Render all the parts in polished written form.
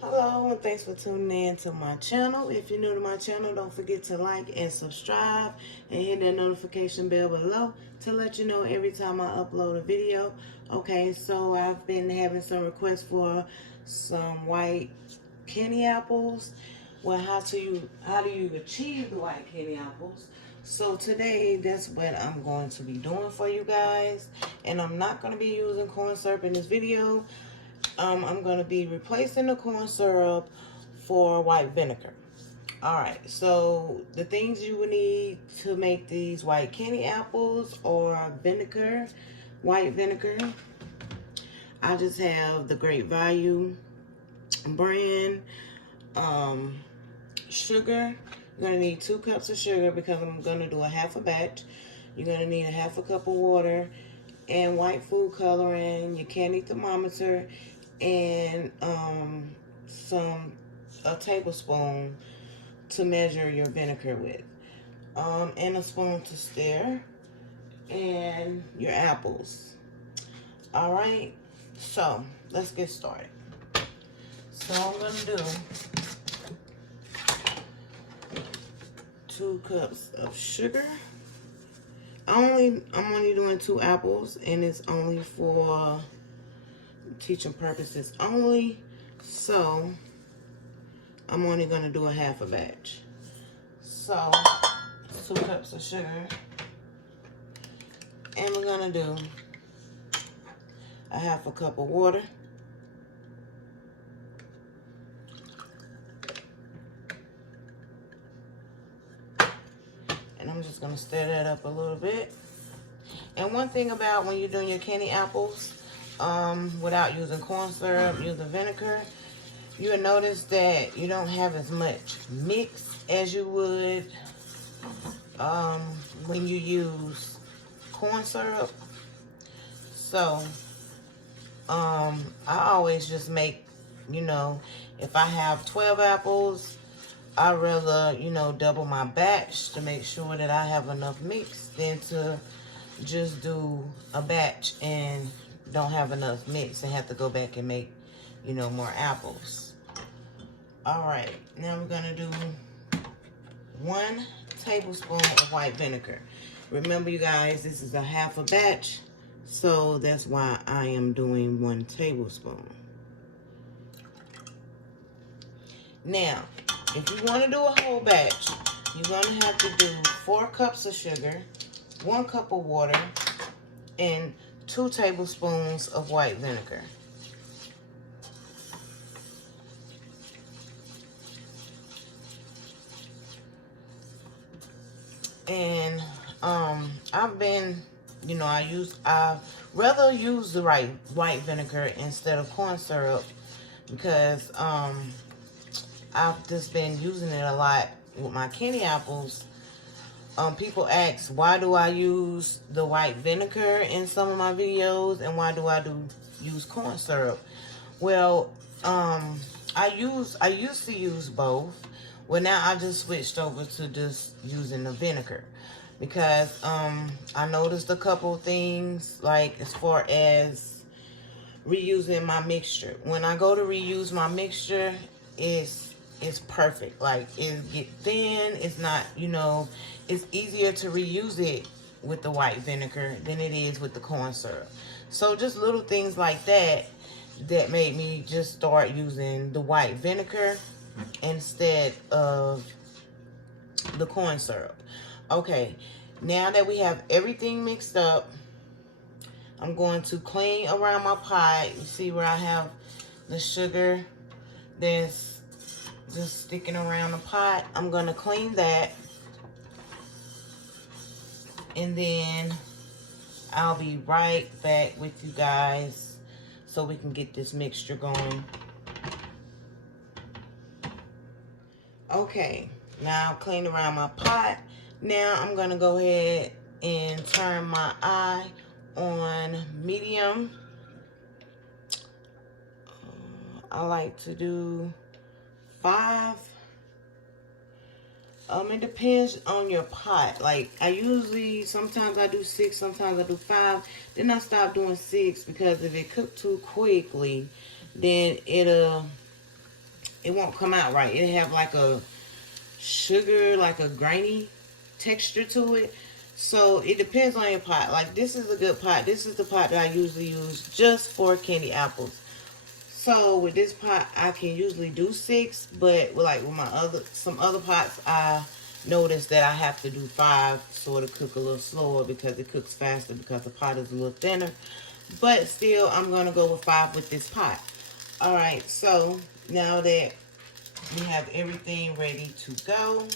Hello, and thanks for tuning in to my channel. If you're new to my channel, don't forget to like and subscribe and hit that notification bell below to let you know every time I upload a video. Okay, so I've been having some requests for some white candy apples. Well, how do you achieve the white candy apples? So today, that's what I'm going to be doing for you guys. And I'm not going to be using corn syrup in this video. I'm going to be replacing the corn syrup for white vinegar. Alright, so the things you would need to make these white candy apples are vinegar, white vinegar. I just have the Great Value brand. Sugar. You're going to need 2 cups of sugar because I'm going to do a half a batch. You're going to need a half a cup of water and white food coloring, your candy thermometer, and a tablespoon to measure your vinegar with, and a spoon to stir, and your apples. All right, so let's get started. So I'm gonna do 2 cups of sugar. I'm only doing 2 apples, and it's only for teaching purposes only. So I'm only gonna do a half a batch. So 2 cups of sugar, and we're gonna do a half a cup of water. And I'm just gonna stir that up a little bit. And one thing about when you're doing your candy apples, without using corn syrup, using vinegar, you'll notice that you don't have as much mix as you would when you use corn syrup. So I always just make, if I have 12 apples, I'd rather, double my batch to make sure that I have enough mix than to just do a batch and don't have enough mix and have to go back and make, more apples. All right, now we're gonna do 1 tablespoon of white vinegar. Remember, you guys, this is a half a batch, so that's why I am doing 1 tablespoon. Now, if you want to do a whole batch, you're going to have to do 4 cups of sugar, 1 cup of water, and 2 tablespoons of white vinegar. And I rather use the white vinegar instead of corn syrup because I've just been using it a lot with my candy apples. People ask, why do I use the white vinegar in some of my videos and why do I use corn syrup? Well, I used to use both. Well, now I just switched over to just using the vinegar because I noticed a couple things, like as far as reusing my mixture. When I go to reuse my mixture, it's perfect. Like, it get thin. It's not, it's easier to reuse it with the white vinegar than it is with the corn syrup. So just little things like that made me just start using the white vinegar instead of the corn syrup. Okay, now that we have everything mixed up, I'm going to clean around my pot. You see where I have the sugar that's just sticking around the pot? I'm going to clean that. And then I'll be right back with you guys so we can get this mixture going. Okay, now I've cleaned around my pot. Now I'm going to go ahead and turn my eye on medium. I like to do 5. It depends on your pot. Like, sometimes I do 6, sometimes I do 5. Then I stop doing 6 because if it cooked too quickly, then it'll it won't come out right. It'll have like a sugar, like a grainy texture to it. So it depends on your pot. Like this is a good pot. This is the pot that I usually use just for candy apples. So with this pot, I can usually do 6, but with my some other pots, I noticed that I have to do 5, sort of cook a little slower because it cooks faster because the pot is a little thinner. But still, I'm gonna go with 5 with this pot. All right, so now that we have everything ready to go,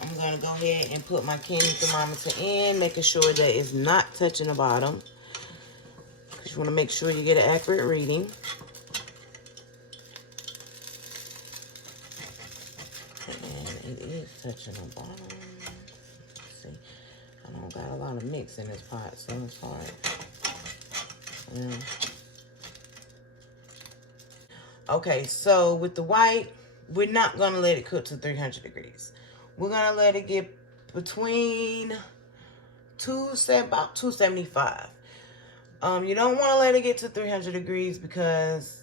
I'm gonna go ahead and put my candy thermometer in, making sure that it's not touching the bottom. You want to make sure you get an accurate reading. And it is touching the bottom. Let's see, I don't got a lot of mix in this pot, so it's hard. Okay, so with the white, we're not gonna let it cook to 300 degrees. We're gonna let it get between about 275. You don't want to let it get to 300 degrees because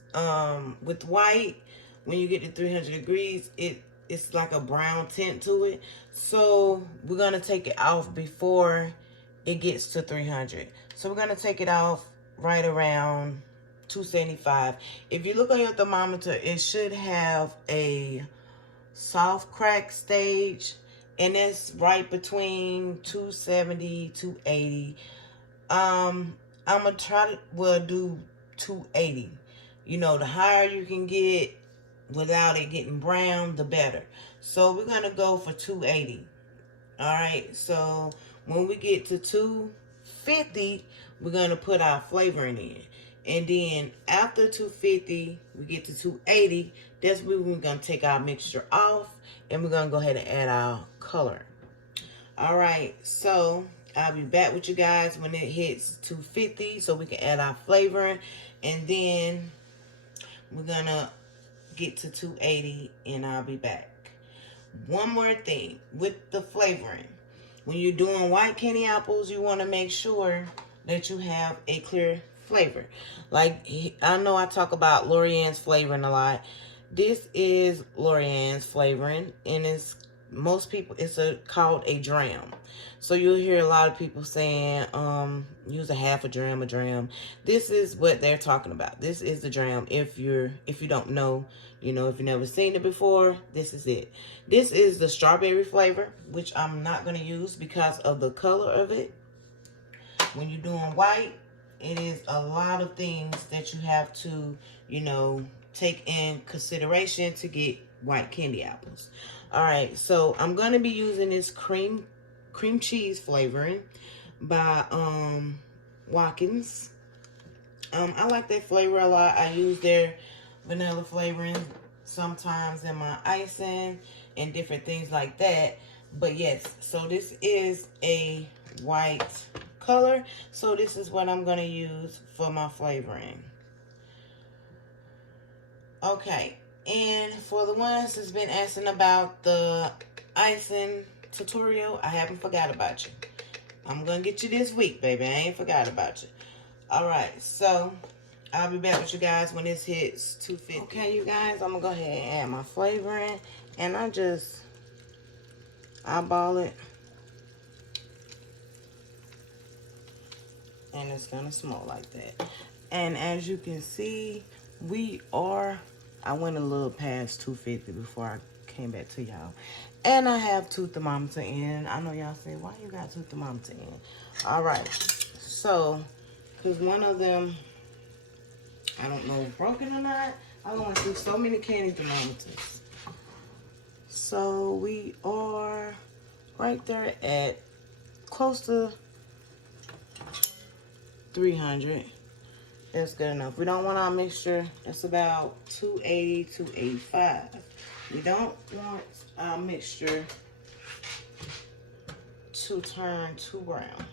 with white, when you get to 300 degrees, it's like a brown tint to it. So we're going to take it off before it gets to 300. So we're going to take it off right around 275. If you look on your thermometer, it should have a soft crack stage, and it's right between 270, 280. I'm gonna try to do 280. You know, the higher you can get without it getting brown, the better. So we're gonna go for 280. All right, so when we get to 250, we're gonna put our flavoring in. And then after 250, we get to 280. That's when we're gonna take our mixture off, and we're gonna go ahead and add our color. All right, so I'll be back with you guys when it hits 250 so we can add our flavoring. And then we're going to get to 280 and I'll be back. One more thing with the flavoring. When you're doing white candy apples, you want to make sure that you have a clear flavor. Like, I know I talk about Lorianne's flavoring a lot. This is Lorianne's flavoring, and it's called a dram. So you'll hear a lot of people saying, use a half a dram. This is what they're talking about. This is the dram. If you don't know, if you've never seen it before, this is it. This is the strawberry flavor, which I'm not going to use because of the color of it. When you're doing white, it is a lot of things that you have to, take in consideration to get white candy apples. All right, so I'm going to be using this cream cheese flavoring by Watkins. I like that flavor a lot. I use their vanilla flavoring sometimes in my icing and different things like that. But yes, so this is a white color. So this is what I'm going to use for my flavoring. Okay, and for the ones that's been asking about the icing tutorial, I haven't forgot about you. I'm going to get you this week, baby. I ain't forgot about you. All right, so I'll be back with you guys when this hits 250. Okay, you guys, I'm going to go ahead and add my flavoring, and I just eyeball it. And it's going to smell like that. And as you can see, I went a little past 250 before I came back to y'all. And I have 2 thermometer in. I know y'all say, why you got 2 thermometer in? All right. So, because one of them, I don't know if broken or not. I went through so many candy thermometers. So, we are right there at close to 300. That's good enough. We don't want our mixture. That's about 280, 285. We don't want our mixture to turn too brown.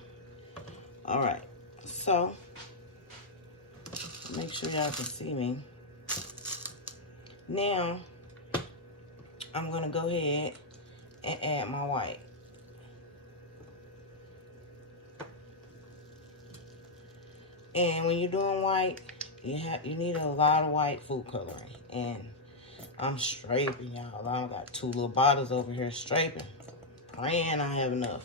All right. So, make sure y'all can see me. Now, I'm going to go ahead and add my white. And when you're doing white, you need a lot of white food coloring. And I'm straping, y'all. I got 2 little bottles over here straping. Praying I have enough.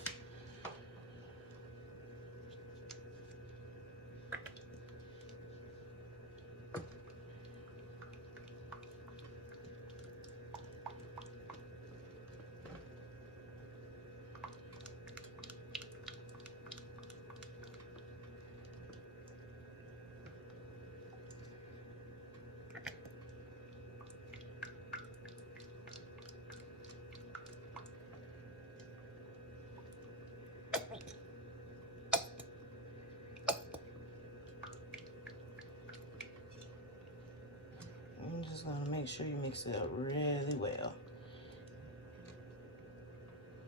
I'm just gonna make sure you mix it up really well.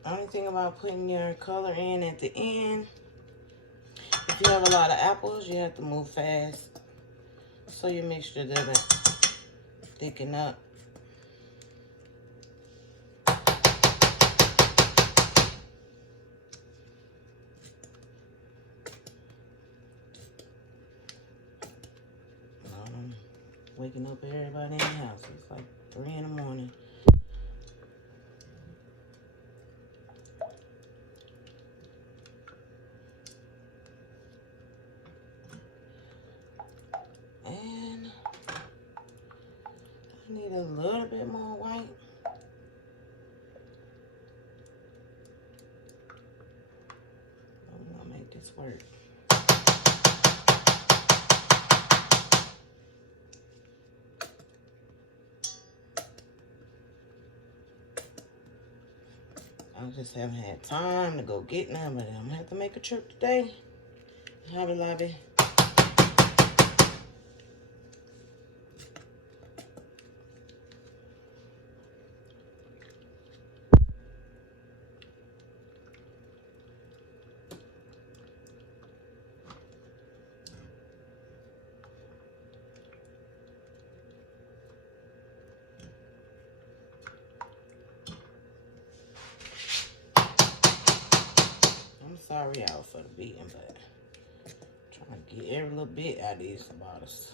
Only thing about putting your color in at the end, if you have a lot of apples, you have to move fast so your mixture doesn't thicken up. I'm waking up everybody in the house. It's like 3 in the morning. And I need a little bit more white. I'm gonna make this work. I just haven't had time to go get none, but I'm gonna have to make a trip today. Hobby Lobby. I'm sorry y'all for the beating, but I'm trying to get every little bit out of these bottles.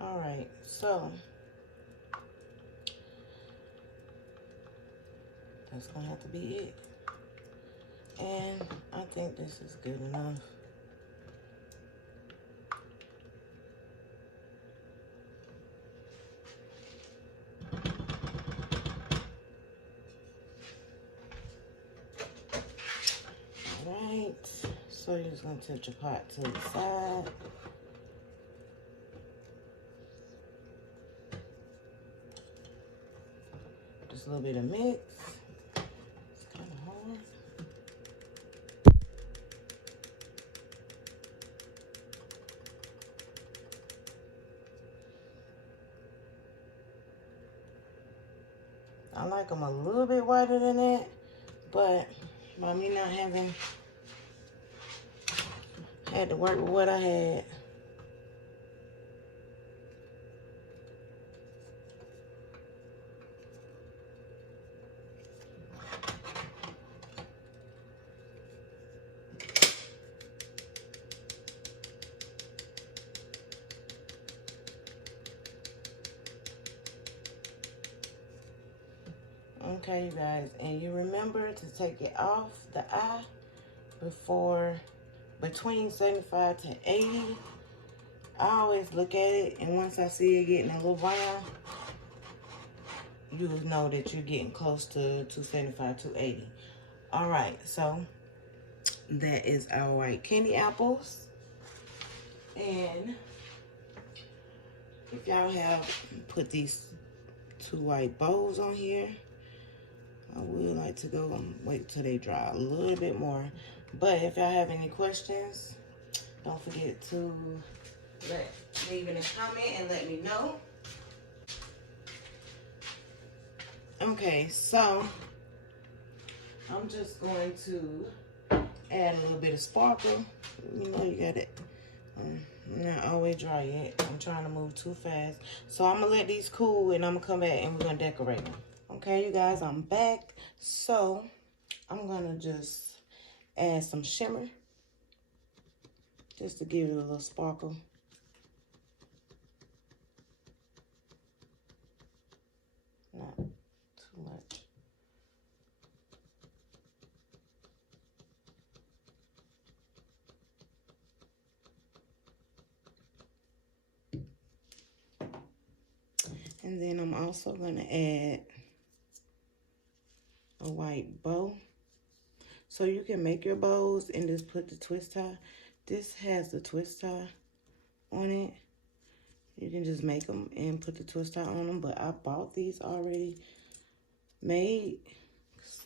All right, so that's gonna have to be it. And I think this is good enough. All right, so you're just gonna tilt your pot to the side. Just a little bit of mix. It's kind of hard. I like them a little bit whiter than that, but by me not having had to work with what I had. Okay, you guys, and you remember to take it off the eye between 75 to 80. I always look at it, and once I see it getting a little brown, you know that you're getting close to 275, 280. All right, so that is our white candy apples. And if y'all have put these 2 white bowls on here, I would like to go and wait till they dry a little bit more. But if y'all have any questions, don't forget to leave in a comment and let me know. Okay, so I'm just going to add a little bit of sparkle. You know you got it. Not always dry yet. I'm trying to move too fast. So I'm going to let these cool and I'm going to come back and we're going to decorate them. Okay, you guys, I'm back. So I'm going to just add some shimmer just to give it a little sparkle. Not too much. And then I'm also going to add a white bow. So you can make your bows and just put the twist tie. This has the twist tie on it. You can just make them and put the twist tie on them. But I bought these already made.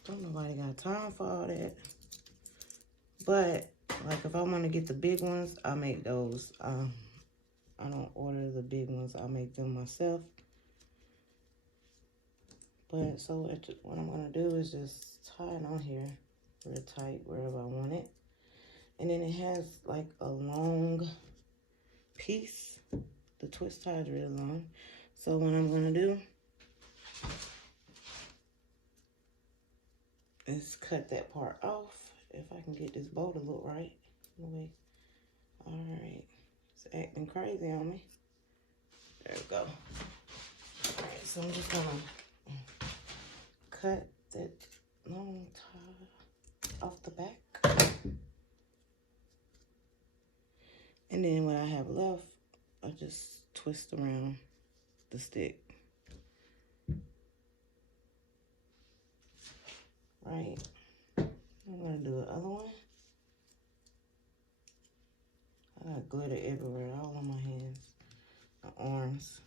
Don't nobody got time for all that. But like if I want to get the big ones, I make those. I don't order the big ones. I make them myself. But so what I'm going to do is just tie it on here real tight wherever I want it. And then it has like a long piece. The twist tie is really long. So what I'm going to do is cut that part off. If I can get this bow to look right. Wait. All right. It's acting crazy on me. There we go. All right, so I'm just going to cut that long tie off the back. And then what I have left, I just twist around the stick. Right. I'm gonna do the other one. I got glitter everywhere, all on my hands, my arms.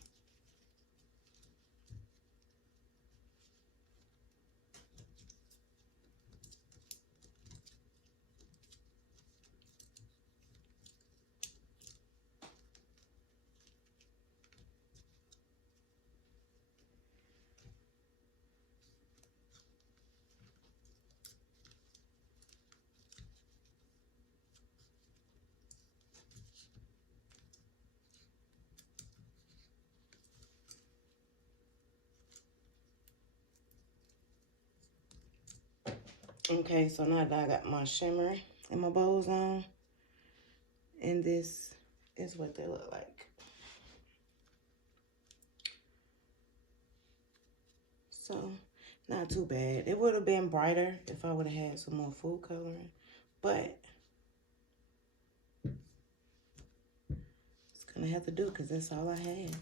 Okay, so now that I got my shimmer and my bows on, and this is what they look like. So, not too bad. It would have been brighter if I would have had some more food coloring, but it's gonna have to do because that's all I had.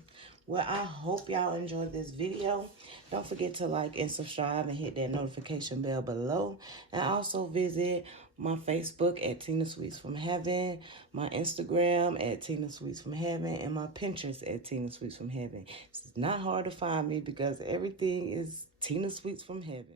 Well, I hope y'all enjoyed this video. Don't forget to like and subscribe and hit that notification bell below. And also visit my Facebook at Tina Sweets from Heaven, my Instagram at Tina Sweets from Heaven, and my Pinterest at Tina Sweets from Heaven. It's not hard to find me because everything is Tina Sweets from Heaven.